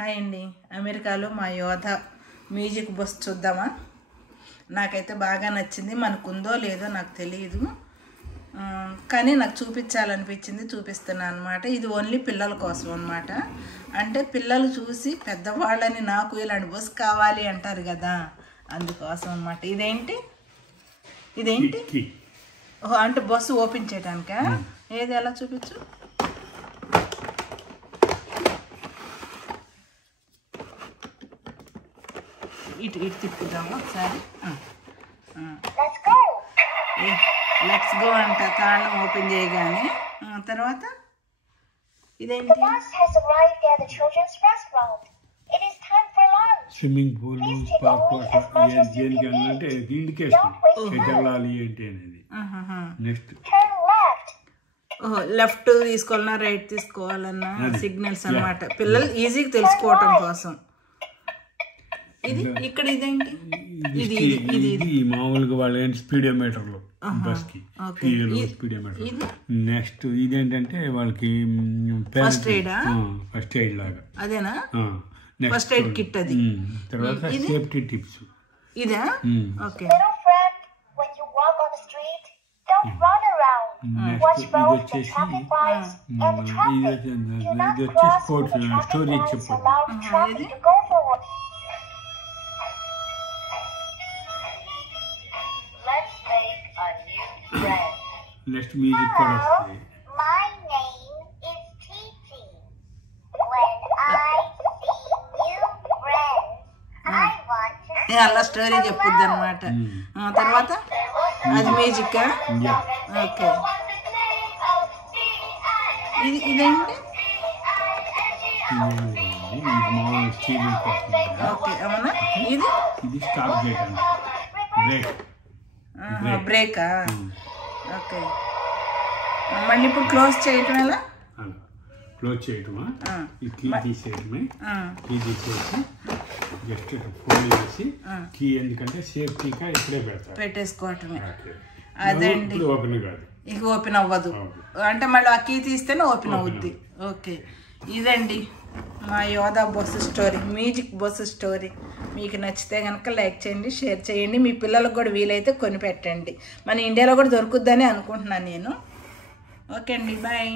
Hi అండి. అమెరికాలో మా యోధ మ్యూజిక్ బస్ చూద్దామా? నాకైతే బాగా నచ్చింది. మనకుందో లేదో నాకు తెలియదు, కానీ నాకు చూపించాలనిపించింది, చూపిస్తున్నాను అనమాట. ఇది ఓన్లీ పిల్లల కోసం అనమాట. అంటే పిల్లలు చూసి పెద్దవాళ్ళని నాకు ఇలాంటి బస్ కావాలి అంటారు కదా, అందుకోసం అనమాట. ఇదేంటి అంటే బస్సు ఓపెన్ చేయడానికా? ఏది ఎలా చూపించు. ఇటు తిప్పుదాము ఒకసారి. లెట్స్ గో అంట తాళం ఓపెన్ చేయగానే. తర్వాత ఇదేంటి? స్విమ్మింగ్ పూల్, పార్క్ అంటే ఇండికేషన్ వెళ్ళాలి ఏంటి అనేది. నెక్స్ట్ లెఫ్ట్ తీసుకోవాలన్నా రైట్ తీసుకోవాలన్నా సిగ్నల్స్ అన్నమాట, పిల్లలు ఈజీగా తెలుసుకోవటం కోసం. ఇక్కడ ఇదేంటి? ఇది మామూలుగా వాళ్ళు స్పీడోమీటర్లు బస్ కి స్పీడోమీటర్. నెక్స్ట్ ఇదేంటంటే వాళ్ళకి ఫస్ట్ ఎయిడ్ లాగా, అదేనా? ఫస్ట్ ఎయిడ్ కిట్ అది. తర్వాత సేఫ్టీ టిప్స్. ఇదా? ఓకే. నెక్స్ట్ ఇది వచ్చేసి స్పోర్ట్స్ స్టోరీ చెప్పండి. నెక్స్ట్ మ్యూజిక్ కూడా వస్తుంది. అలా స్టోరీ చెప్పుద్ది అనమాట. తర్వాత అది మ్యూజిక్. ఓకే. ఇదేంటి? ఓకే, అవునా? ఇది స్టాప్ చేయడానికి బ్రేకా? ఓకే. మళ్ళీ ఇప్పుడు క్లోజ్ చేయటం ఎలా? క్లోజ్ చేయటమా? ఈ కీ తీసేయటమే. కీ తీసేసి జస్ట్ ఫోన్ చేసి కీ, ఎందుకంటే సేఫ్టీగా ఇప్పుడే పెట్టేసుకోవటమే. అదండి, ఓపెన్ కాదు, ఇక ఓపెన్ అవ్వదు అంటే మళ్ళీ ఆ కీ తీస్తేనే ఓపెన్ అవుద్ది. ఓకే, ఇదండి మా యోధ bus story, music bus story. మీకు నచ్చితే కనుక లైక్ చేయండి, షేర్ చేయండి, మీ పిల్లలకు కూడా వీలైతే కొని పెట్టండి. మన ఇండియాలో కూడా దొరుకుద్దని అనుకుంటున్నాను నేను. ఓకే అండి, బాయ్.